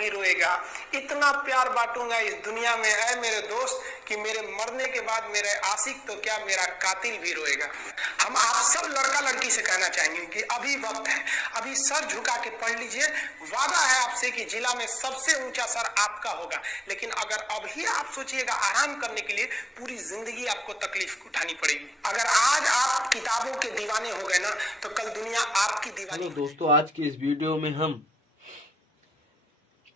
भी रोएगा। इतना प्यार बांटूंगा इस दुनिया में है मेरे दोस्त कि मेरे मरने के बाद मेरे आशिक तो क्या मेरा कातिल भी रोएगा। हम आप सब लड़का लड़की से कहना चाहेंगे कि अभी वक्त है, अभी सर झुका के पढ़ लीजिए। वादा है आपसे कि जिला में सबसे ऊंचा सर आपका होगा। लेकिन अगर अभी आप सोचिएगा आराम करने के लिए, पूरी जिंदगी आपको तकलीफ उठानी पड़ेगी। अगर आज आप किताबों के दीवाने हो गए ना, तो कल दुनिया आपकी दीवानी। हेलो दोस्तों, आज की इस वीडियो में हम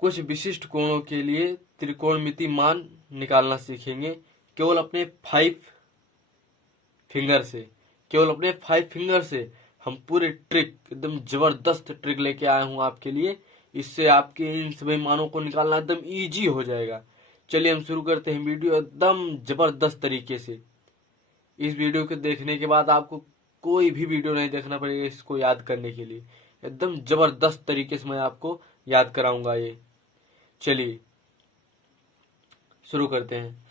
कुछ विशिष्ट कोणों के लिए त्रिकोणमिति मान निकालना सीखेंगे। केवल अपने 5 फिंगर से, केवल अपने 5 फिंगर से हम पूरे ट्रिक, एकदम जबरदस्त ट्रिक लेके आए हूं आपके लिए। इससे आपके इन सभी मानों को निकालना एकदम इजी हो जाएगा। चलिए हम शुरू करते हैं वीडियो एकदम जबरदस्त तरीके से। इस वीडियो को देखने के बाद आपको कोई भी वीडियो नहीं देखना पड़ेगा इसको याद करने के लिए। एकदम जबरदस्त तरीके से मैं आपको याद कराऊंगा ये। चलिए शुरू करते हैं।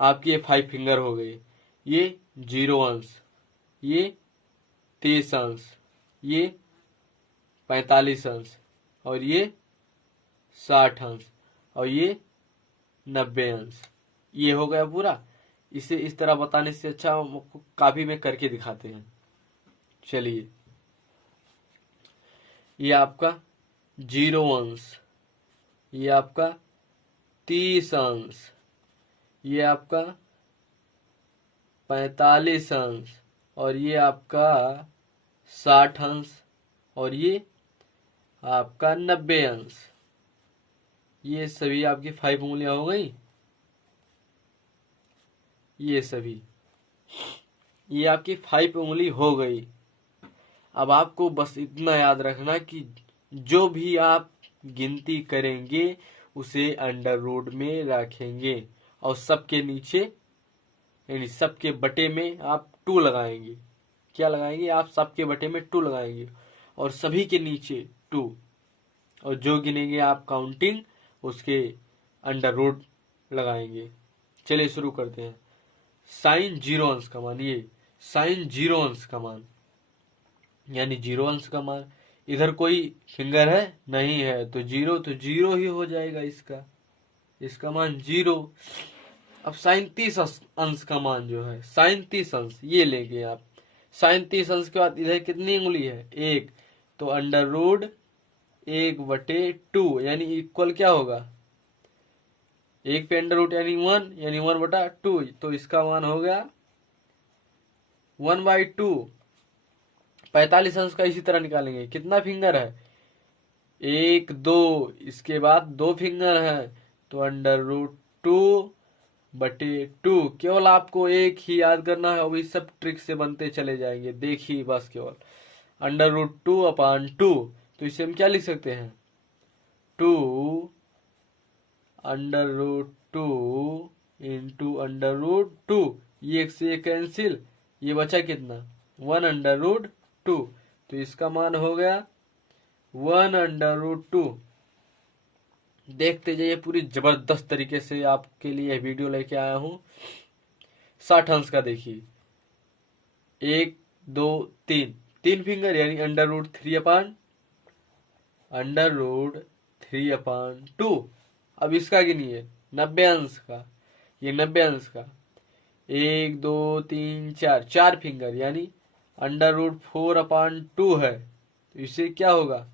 आपकी ये 5 फिंगर हो गई। ये 0 अंश, ये 30 अंश, ये 45 अंश, और ये 60 अंश, और ये 90 अंश। ये हो गया पूरा। इसे इस तरह बताने से अच्छा हम काफी में करके दिखाते हैं। चलिए, ये आपका 0 अंश, ये आपका 30 अंश, ये आपका 45 अंश, और ये आपका 60 अंश, और ये आपका 90 अंश। ये सभी आपकी 5 उंगलियां हो गई। ये सभी, ये आपकी 5 उंगली हो गई। अब आपको बस इतना याद रखना कि जो भी आप गिनती करेंगे उसे अंडर रूट में रखेंगे, और सबके नीचे यानी सबके बटे में आप 2 लगाएंगे। क्या लगाएंगे? आप सबके बटे में 2 लगाएंगे, और सभी के नीचे 2, और जो गिनेंगे आप काउंटिंग उसके अंडर रूट लगाएंगे। चलिए शुरू करते हैं। साइन 0 अंश का मान, ये साइन 0 अंश का मान यानी 0 अंश का मान। इधर कोई फिंगर है नहीं है, तो 0 तो 0 ही हो जाएगा। इसका मान 0। अब साइन 30 अंश का मान जो है, साइन 30 अंश ये लेंगे आप। साइन 30 अंश के बाद इधर कितनी उंगली है? 1, तो अंडर रूट 1/2 यानी इक्वल क्या होगा? 1 पे अंडर रूट यानी 1, यानी 1/2, तो इसका मान हो गया 1/2। 45 अंश का इसी तरह निकालेंगे। कितना फिंगर है? 1, 2, इसके बाद 2 फिंगर है, तो अंडर रूट 2/2। केवल आपको एक ही याद करना है, अभी सब ट्रिक से बनते चले जाएंगे। देखिए बस केवल अंडर रूट 2/2। तो इसे हम क्या लिख सकते हैं? 2 under root 2 into under root 2। ये एक से एक कैंसिल, ये बचा कितना? 1 अंडर रूट 2। तो इसका मान हो गया 1 अंडर रूट 2। देखते जाइए, पूरी जबरदस्त तरीके से आपके लिए वीडियो लेके आया हूं। 60 अंश का देखिए, 1, 2, 3 फिंगर यानी अंडर रूट 3/2। अब इसका गिनिए 90 अंश का। ये 90 अंश का 1, 2, 3, 4 फिंगर यानी अंडर रूट 4/2 है। तो इससे क्या होगा?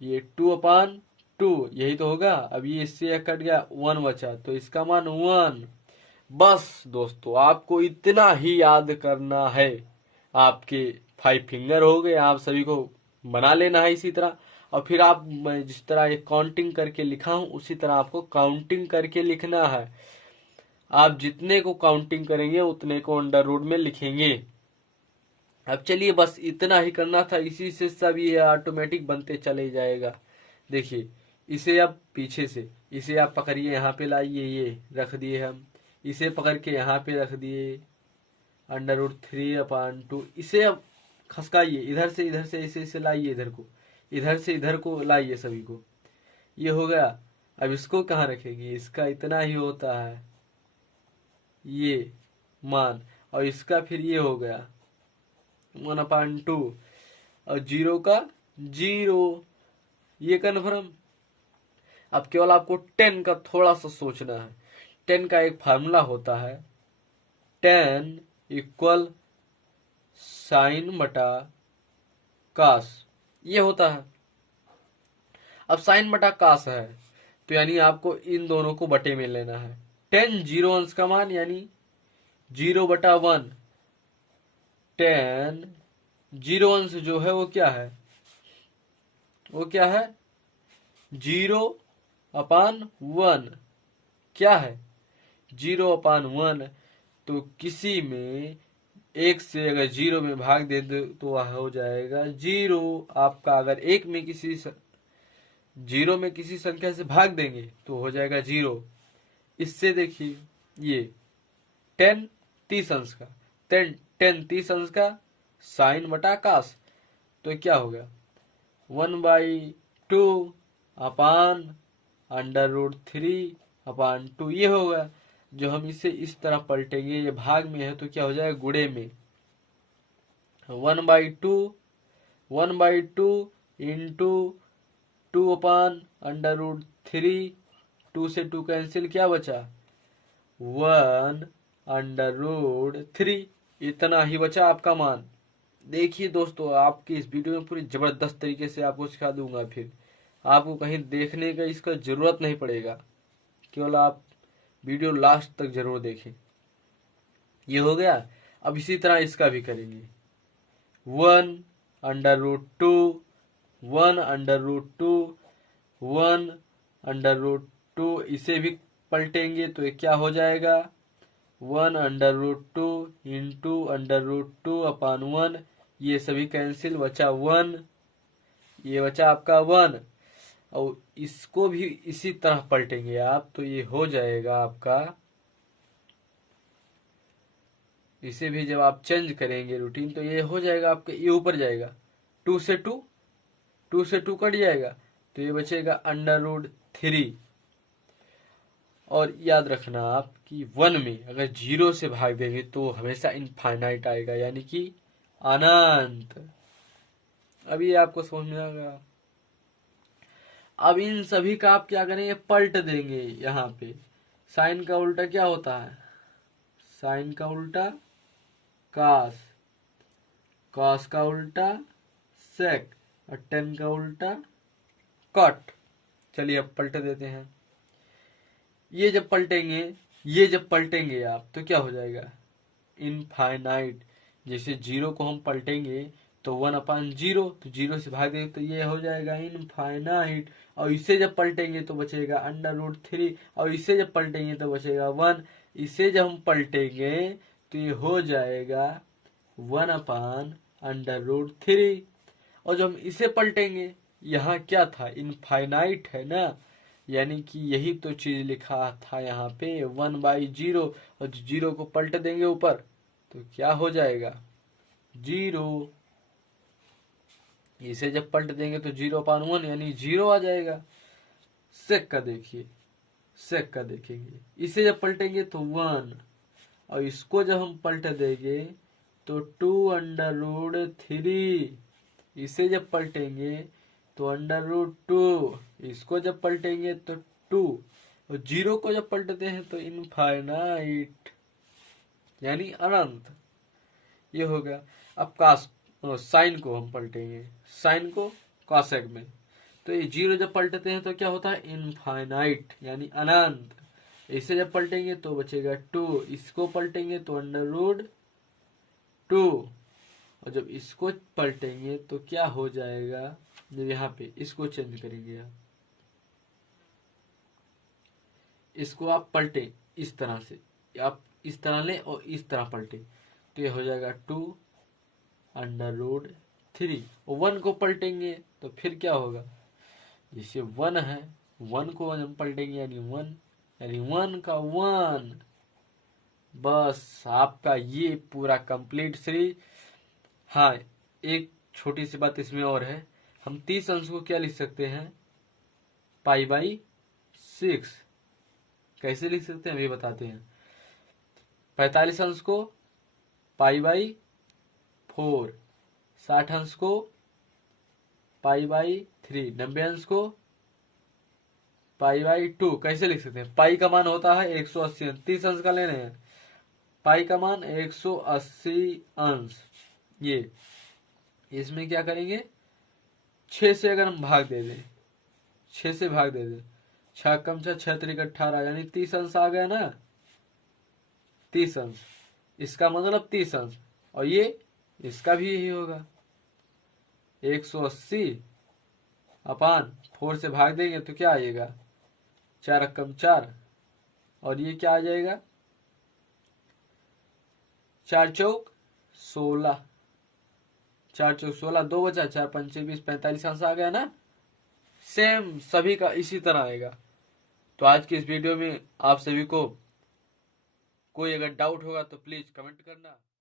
ये 2/2 यही तो होगा। अब ये इससे कट गया, 1 बचा, तो इसका मान 1। बस दोस्तों, आपको इतना ही याद करना है। आपके 5 फिंगर हो गए, आप सभी को बना लेना है इसी तरह। और फिर आप, मैं जिस तरह ये काउंटिंग करके लिखा हूं उसी तरह आपको काउंटिंग करके लिखना है। आप जितने को काउंटिंग करेंगे उतने को अंडर रूट में लिखेंगे। अब चलिए, बस इतना ही करना था। इसी से सब ये ऑटोमेटिक बनते चले जाएगा। देखिए, इसे अब पीछे से, इसे आप पकड़िए, यहाँ पे लाइए, ये रख दिए हम। इसे पकड़ के यहाँ पे रख दिए, अंडर रूट 3/2। इसे अब खसकाइए, इधर से इसे लाइए, इधर से इधर को लाइए सभी को। ये हो गया। अब इसको कहाँ रखेंगे? इसका इतना ही होता है ये मान, और इसका फिर ये हो गया 1/2, और 0 का 0। ये कन्फर्म। अब केवल आपको 10 का थोड़ा सा सोचना है। 10 का एक फार्मूला होता है 10 इक्वल साइन बटा कास, ये होता है। अब साइन बटा कास है तो यानी आपको इन दोनों को बटे में लेना है। 10 जीरो अंश का मान यानी 0/1। 10 जीरो अंश जो है वो क्या है, वो क्या है 0/1। क्या है 0/1। तो किसी में एक से अगर 0 में भाग दे दो तो वह हो जाएगा 0। आपका अगर एक में किसी 0 में किसी संख्या से भाग देंगे तो हो जाएगा 0। इससे देखिए ये 10 30 अंश का, 10 30 अंश का साइन बटा कास, तो क्या हो गया 1/2 अपान √3/2 ये होगा। जो हम इसे इस तरह पलटेंगे, ये भाग में है तो क्या हो जाएगा गुणे में 1/2 इंटू 2/√3, 2 से 2 कैंसिल, क्या बचा 1/√3। इतना ही बचा आपका मान। देखिए दोस्तों, आपकी इस वीडियो में पूरी जबरदस्त तरीके से आपको सिखा दूंगा, फिर आपको कहीं देखने का इसका जरूरत नहीं पड़ेगा, केवल आप वीडियो लास्ट तक जरूर देखें। ये हो गया। अब इसी तरह इसका भी करेंगे 1/√2 1/√2 1/√2, इसे भी पलटेंगे तो ये क्या हो जाएगा 1/√2 इंटू √2/1। ये सभी कैंसिल, बचा 1, ये बचा आपका 1। और इसको भी इसी तरह पलटेंगे आप तो ये हो जाएगा आपका, इसे भी जब आप चेंज करेंगे रूटीन तो ये हो जाएगा आपका, ये ऊपर जाएगा 2 से 2 कट जाएगा तो ये बचेगा √3। और याद रखना आप कि 1 में अगर 0 से भाग देंगे तो हमेशा इनफाइनाइट आएगा, यानी कि अनंत। अब ये आपको समझ में आ गया। अब इन सभी का आप क्या करेंगे, पलट देंगे। यहाँ पे साइन का उल्टा क्या होता है, साइन का उल्टा कास, कास का उल्टा सेक, और 10 का उल्टा कट। चलिए अब पलट देते हैं। ये जब पलटेंगे आप तो क्या हो जाएगा इनफाइनाइट। जैसे 0 को हम पलटेंगे तो 1/0, तो 0 से भाग देंगे तो ये हो जाएगा इनफाइनाइट। और इसे जब पलटेंगे तो बचेगा √3, और इसे जब पलटेंगे तो बचेगा 1। इसे जब हम पलटेंगे तो ये हो जाएगा 1/√3। और जब हम इसे पलटेंगे, यहाँ क्या था इनफाइनाइट है ना, यानी कि यही तो चीज लिखा था यहाँ पे 1/0। और 0 को पलट देंगे ऊपर तो क्या हो जाएगा 0। इसे जब पलट देंगे तो 0/1 यानी 0 आ जाएगा। सेक का देखिए, सेक का देखेंगे, इसे जब पलटेंगे तो 1, और इसको जब हम पलट देंगे तो 2/3। इसे जब पलटेंगे तो √2, इसको जब पलटेंगे तो 2, और 0 को जब पलटते हैं तो इनफाइनाइट यानी अनंत। ये हो गया। अब कास साइन को हम पलटेंगे, साइन को कॉसेक में, तो ये 0 जब पलटते हैं तो क्या होता है इनफाइनाइट यानी अनंत। इसे जब पलटेंगे तो बचेगा 2, इसको पलटेंगे तो √2, और जब इसको पलटेंगे तो क्या हो जाएगा, जब यहाँ पे इसको चेंज करेंगे आप, इसको आप पलटे इस तरह से, आप इस तरह लें और इस तरह पलटे तो ये हो जाएगा 2/3। और 1 को पलटेंगे तो फिर क्या होगा, जैसे 1 है, 1 को हम पलटेंगे यानी 1, यानी 1 का 1। बस आपका ये पूरा कंप्लीट सीरीज। हाँ, एक छोटी सी बात इसमें और है, हम 30 अंश को क्या लिख सकते हैं π/6। कैसे लिख सकते हैं अभी बताते हैं। 45 अंश को π/4, 60 अंश को π/3, 90 अंश को पाई बाई 2 कैसे लिख सकते हैं? पाई का मान होता है 180 अंश, 30 अंश का ले रहे हैं, पाई का मान 180 अंश। ये इसमें क्या करेंगे, 6 से अगर हम भाग दे दें, 6 से भाग दे दें, 6 कम 6 6 त्रिक 18 यानी 30 अंश आ गया ना, 30 अंश, इसका मतलब 30 अंश। और ये इसका भी यही होगा, 180 अपान 4 से भाग देंगे तो क्या आएगा, 4 कम 4, और ये क्या आ जाएगा, 4 चौक 16, 4 चौक 16, 2 बचा, 4 पंचे 20, 45 अंश आ गया ना। सेम सभी का इसी तरह आएगा। तो आज की इस वीडियो में आप सभी को कोई अगर डाउट होगा तो प्लीज कमेंट करना।